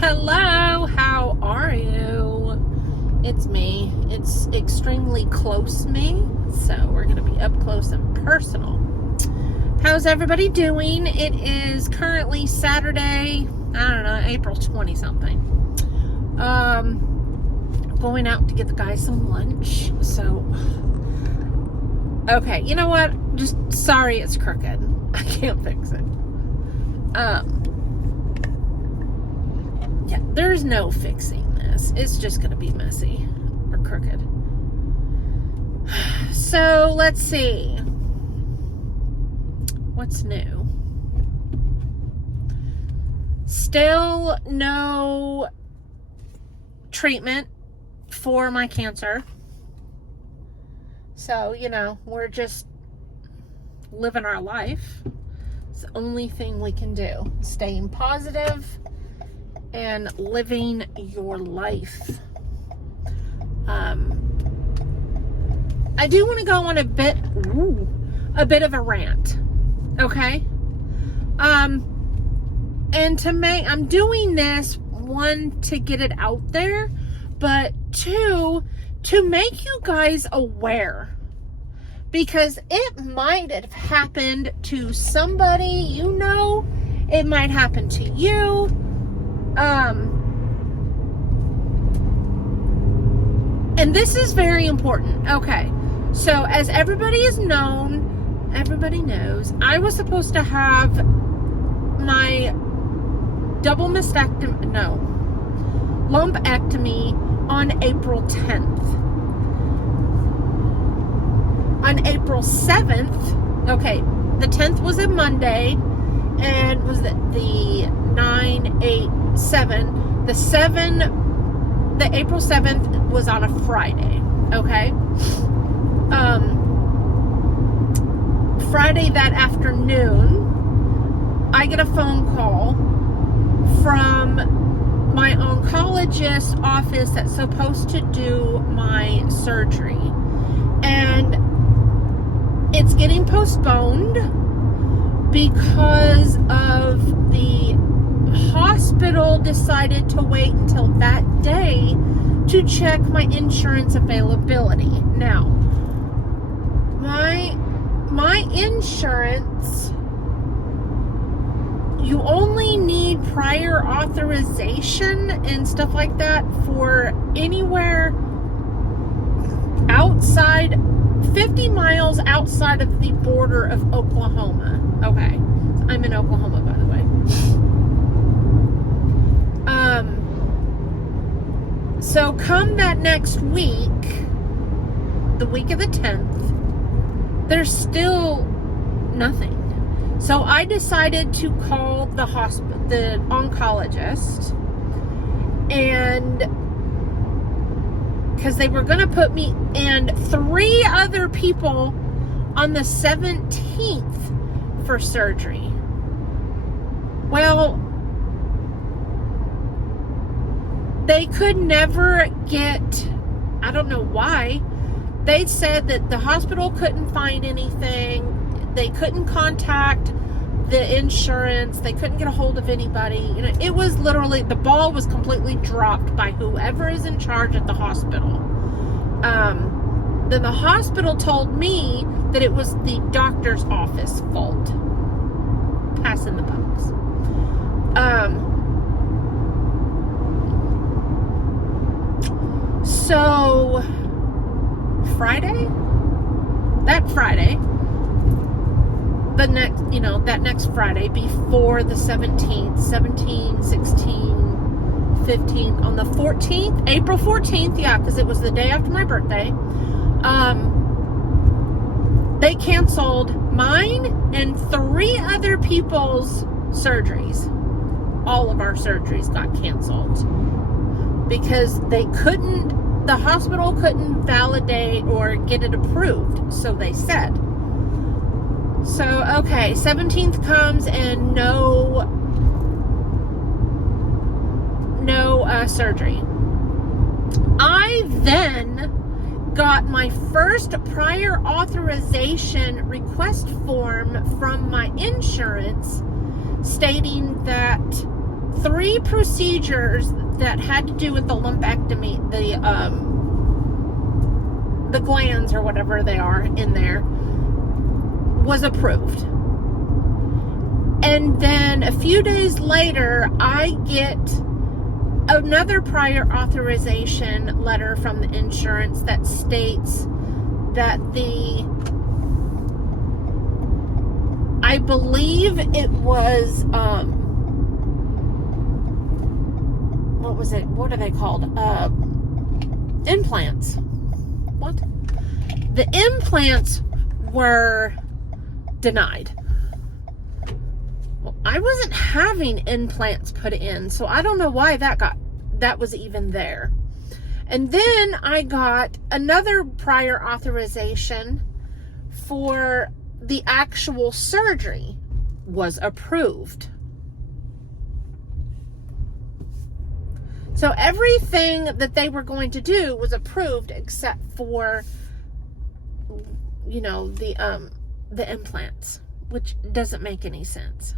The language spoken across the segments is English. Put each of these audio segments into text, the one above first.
Hello, how are you? It's me. It's extremely close me, so we're going to be up close and personal. How's everybody doing? It is currently Saturday, I don't know, April 20 something. Going out to get the guys some lunch, so okay, you know what? Just sorry it's crooked. I can't fix it. Yeah, there's no fixing this. It's just going to be messy or crooked. So, let's see. What's new? Still no treatment for my cancer. So, we're just living our life. It's the only thing we can do. Staying positive and living your life. I do want to go on a bit of a rant, okay? And I'm doing this, one, to get it out there, but two, to make you guys aware, because it might have happened to somebody, it might happen to you. And this is very important. Okay. So as everybody knows, I was supposed to have my lumpectomy on April 10th. On April 7th, okay, the 10th was a Monday, and was the 9/8/7. The April 7th was on a Friday, okay? Friday that afternoon, I get a phone call from my oncologist office that's supposed to do my surgery. And it's getting postponed because of the hospital decided to wait until that day to check my insurance availability. Now, my insurance, you only need prior authorization and stuff like that for anywhere outside 50 miles outside of the border of Oklahoma. Okay. I'm in Oklahoma, by the way. So come that next week, the week of the 10th, there's still nothing. So I decided to call the oncologist, and because they were going to put me and 3 other people on the 17th for surgery. Well, they could never get, I don't know why, they said that the hospital couldn't find anything, they couldn't contact the insurance, they couldn't get a hold of anybody. It was literally, the ball was completely dropped by whoever is in charge at the hospital. Then the hospital told me that it was the doctor's office fault. Passing the bucks. So that next Friday before the 17th, 17, 16, 15, on the 14th, April 14th, yeah, because it was the day after my birthday, they canceled mine and 3 other people's surgeries. All of our surgeries got canceled because the hospital couldn't validate or get it approved, so they said. So, okay, 17th comes and no surgery. I then got my first prior authorization request form from my insurance stating that 3 procedures that had to do with the lumpectomy, the glands or whatever they are in there, was approved. And then a few days later, I get another prior authorization letter from the insurance that states that I believe it was, what was it? What are they called? Implants. What? The implants were denied. Well, I wasn't having implants put in, so I don't know why that was even there. And then I got another prior authorization for the actual surgery was approved. So everything that they were going to do was approved except for, you know, the implants, which doesn't make any sense.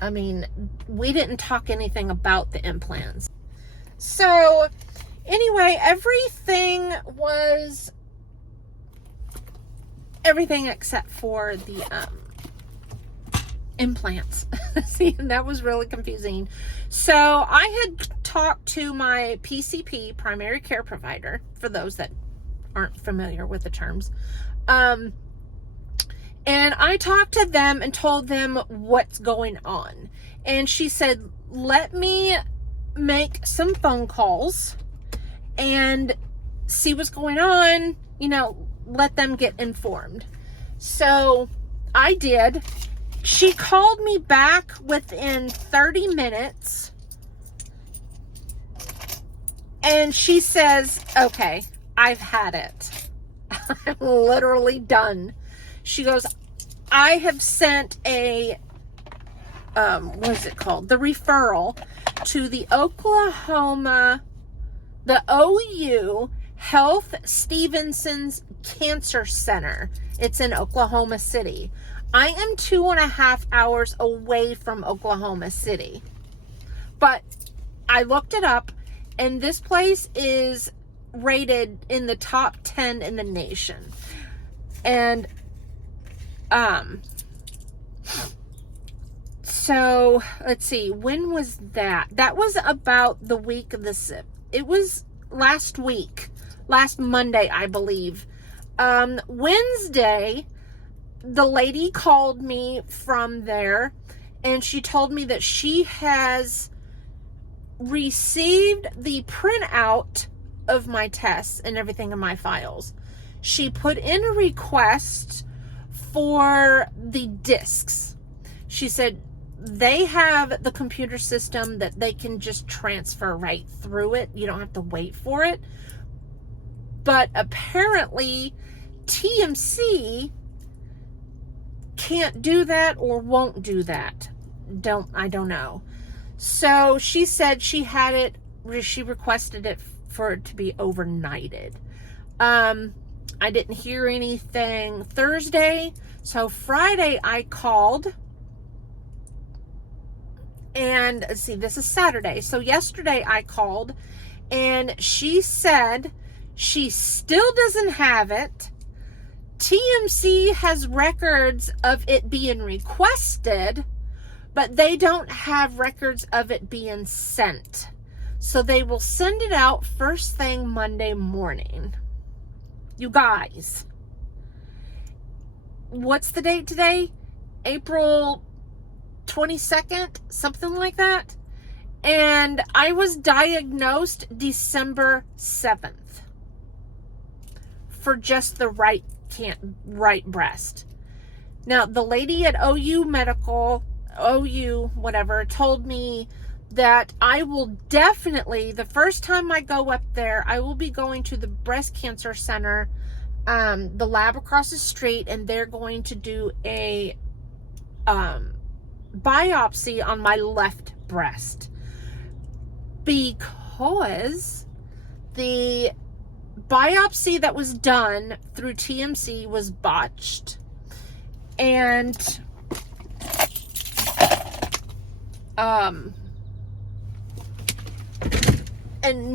I mean, we didn't talk anything about the implants. So anyway, everything except for the implants. See, that was really confusing. So I had talked to my PCP, primary care provider, for those that aren't familiar with the terms. And I talked to them and told them what's going on. And she said, let me make some phone calls and see what's going on, you know, let them get informed. So I did. She called me back within 30 minutes and she says, okay, I've had it. I'm literally done. She goes, I have sent a, what is it called? The referral to the OU Health Stevenson's Cancer Center. It's in Oklahoma City. I am 2.5 hours away from Oklahoma City. But I looked it up, and this place is rated in the top 10 in the nation. And, so, let's see, when was that? That was about the week of it was last week. Last Monday, I believe. Wednesday, the lady called me from there and she told me that she has received the printout of my tests and everything in my files. She put in a request for the discs. She said they have the computer system that they can just transfer right through it. You don't have to wait for it. But apparently TMC can't do that or won't do that. I don't know. So she said she requested it for it to be overnighted. I didn't hear anything Thursday. So Friday I called. And let's see, this is Saturday. So yesterday I called and she said she still doesn't have it. TMC has records of it being requested, but they don't have records of it being sent. So they will send it out first thing Monday morning. You guys, what's the date today? April 22nd, something like that. And I was diagnosed December 7th for just the right breast. Now, the lady at OU whatever, told me that I will definitely, the first time I go up there, I will be going to the breast cancer center, the lab across the street, and they're going to do a biopsy on my left breast because the biopsy that was done through TMC was botched. And And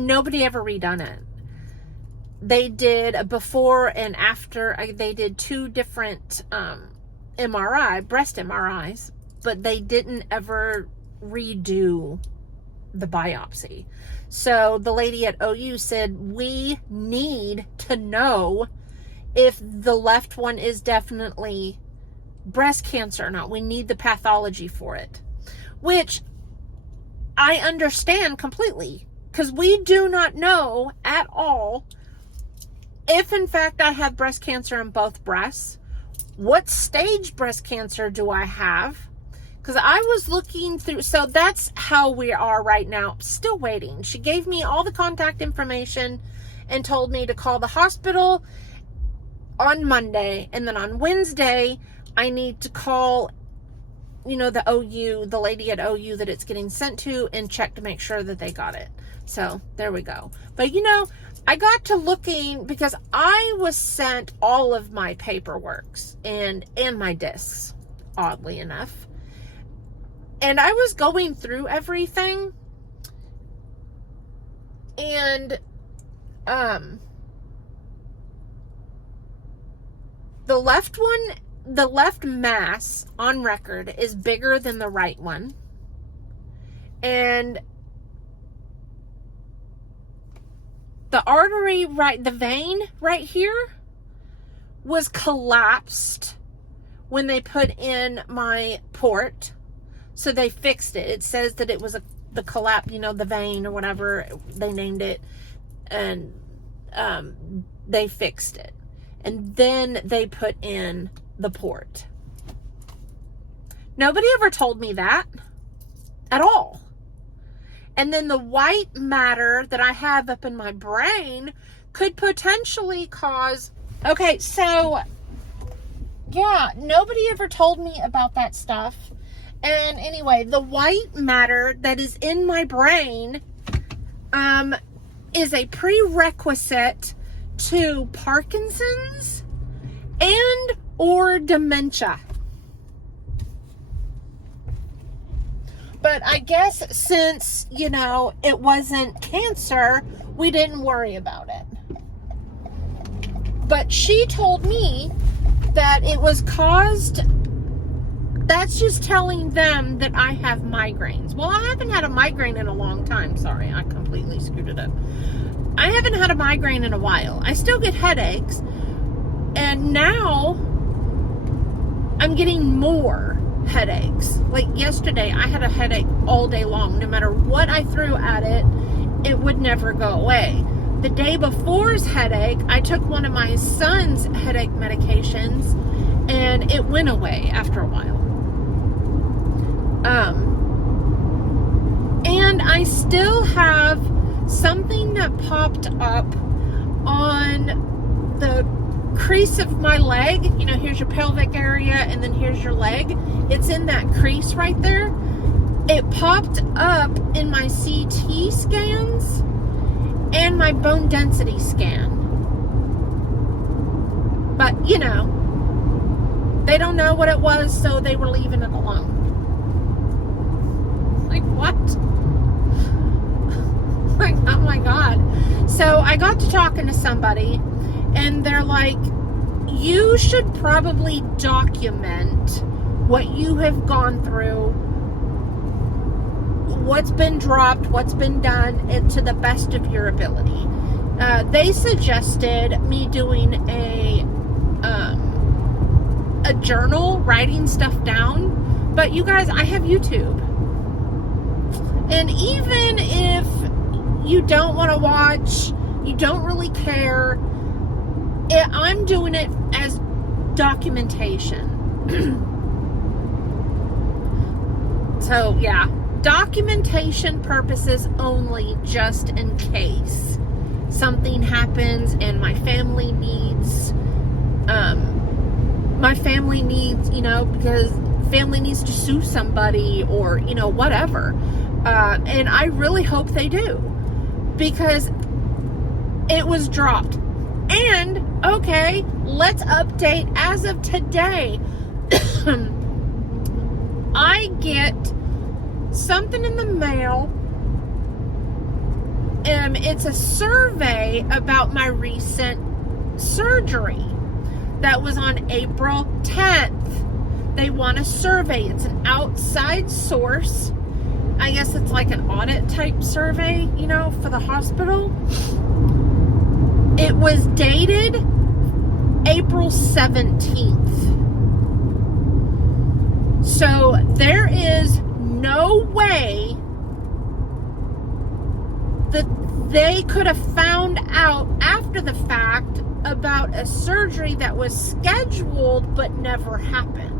nobody ever redone it. They did a before and after. They did 2 different breast MRIs, but they didn't ever redo the biopsy. So the lady at OU said, we need to know if the left one is definitely breast cancer or not. We need the pathology for it, which I understand completely, because we do not know at all if in fact I have breast cancer in both breasts. What stage breast cancer do I have? Because I was looking through, so that's how we are right now, still waiting. She gave me all the contact information and told me to call the hospital on Monday, and then on Wednesday I need to call, the OU, the lady at OU that it's getting sent to, and check to make sure that they got it. So there we go. But I got to looking, because I was sent all of my paperworks and my discs, oddly enough. And I was going through everything, and the left mass on record is bigger than the right one. And the artery, the vein right here was collapsed when they put in my port. So they fixed it. It says that it was the collapse, the vein or whatever they named it. And they fixed it. And then they put in the port. Nobody ever told me that at all. And then the white matter that I have up in my brain could potentially cause... Okay, so, yeah, nobody ever told me about that stuff. And anyway, the white matter that is in my brain is a prerequisite to Parkinson's and or dementia. But I guess since, it wasn't cancer, we didn't worry about it. But she told me that it was caused... That's just telling them that I have migraines. Well, I haven't had a migraine in a long time. Sorry, I completely screwed it up. I haven't had a migraine in a while. I still get headaches. And now I'm getting more headaches. Like yesterday, I had a headache all day long. No matter what I threw at it, it would never go away. The day before's headache, I took one of my son's headache medications, and it went away after a while. And I still have something that popped up on the crease of my leg. Here's your pelvic area, and then here's your leg. It's in that crease right there. It popped up in my CT scans and my bone density scan. But, they don't know what it was, so they were leaving it alone. Like, what? Like, oh my God. So I got to talking to somebody, and they're like, you should probably document what you have gone through, what's been dropped, what's been done, and to the best of your ability. They suggested me doing a journal, writing stuff down. But you guys, I have YouTube. And even if you don't want to watch, you don't really care, I'm doing it as documentation. So, yeah. Documentation purposes only, just in case something happens and my family needs, because family needs to sue somebody or, whatever. And I really hope they do, because it was dropped. And, okay, let's update as of today. I get something in the mail. It's a survey about my recent surgery that was on April 10th. They want a survey. It's an outside source. I guess it's like an audit type survey, you know, for the hospital. It was dated April 17th. So there is no way that they could have found out after the fact about a surgery that was scheduled but never happened.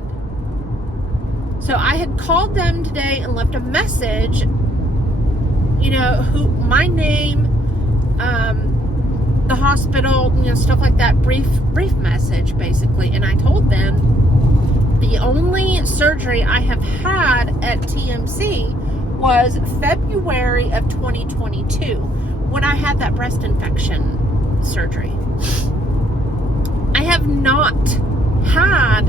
So I had called them today and left a message, you know, my name, the hospital, you know, stuff like that, brief message basically. And I told them the only surgery I have had at TMC was February of 2022 when I had that breast infection surgery. I have not had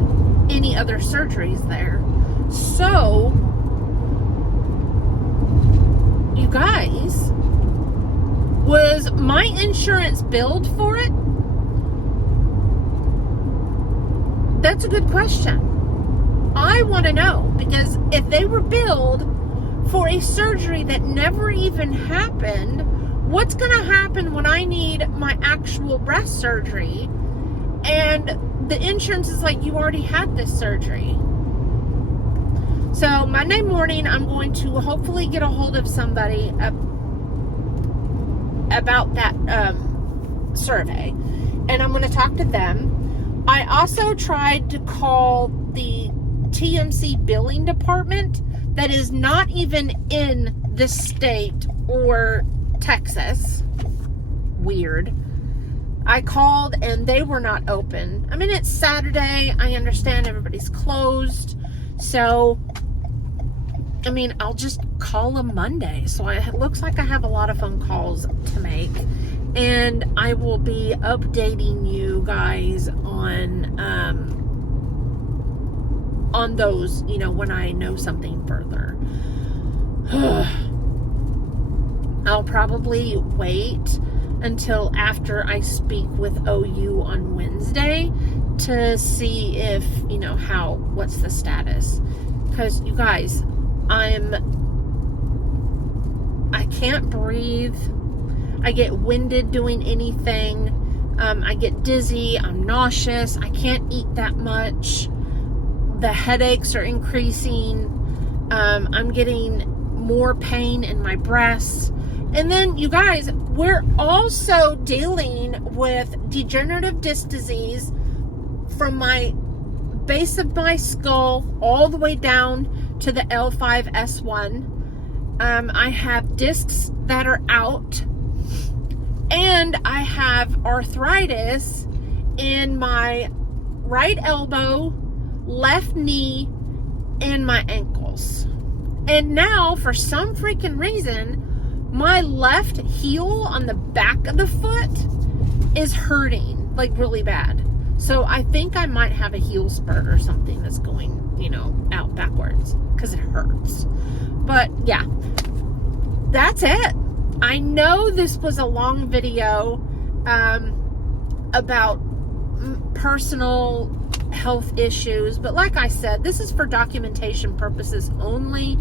any other surgeries there. So, you guys, was my insurance billed for it? That's a good question. I want to know, because if they were billed for a surgery that never even happened, what's going to happen when I need my actual breast surgery and the insurance is like, you already had this surgery? So Monday morning, I'm going to hopefully get a hold of somebody about that survey, and I'm going to talk to them. I also tried to call the TMC billing department that is not even in this state or Texas. Weird. I called and they were not open. I mean, it's Saturday. I understand everybody's closed. So, I mean, I'll just call them Monday. So it looks like I have a lot of phone calls to make. And I will be updating you guys on those, you know, when I know something further. I'll probably wait until after I speak with OU on Wednesday to see if, you know, what's the status. Because, you guys, I can't breathe. I get winded doing anything. I get dizzy. I'm nauseous. I can't eat that much. The headaches are increasing. I'm getting more pain in my breasts. And then, you guys, we're also dealing with degenerative disc disease from my base of my skull all the way down to the L5-S1. I have discs that are out, and I have arthritis in my right elbow, left knee, and my ankles. And now, for some freaking reason, my left heel on the back of the foot is hurting, like, really bad. So I think I might have a heel spurt or something that's going, you know, out backwards because it hurts. But yeah, that's it. I know this was a long video about personal health issues, but like I said, this is for documentation purposes only.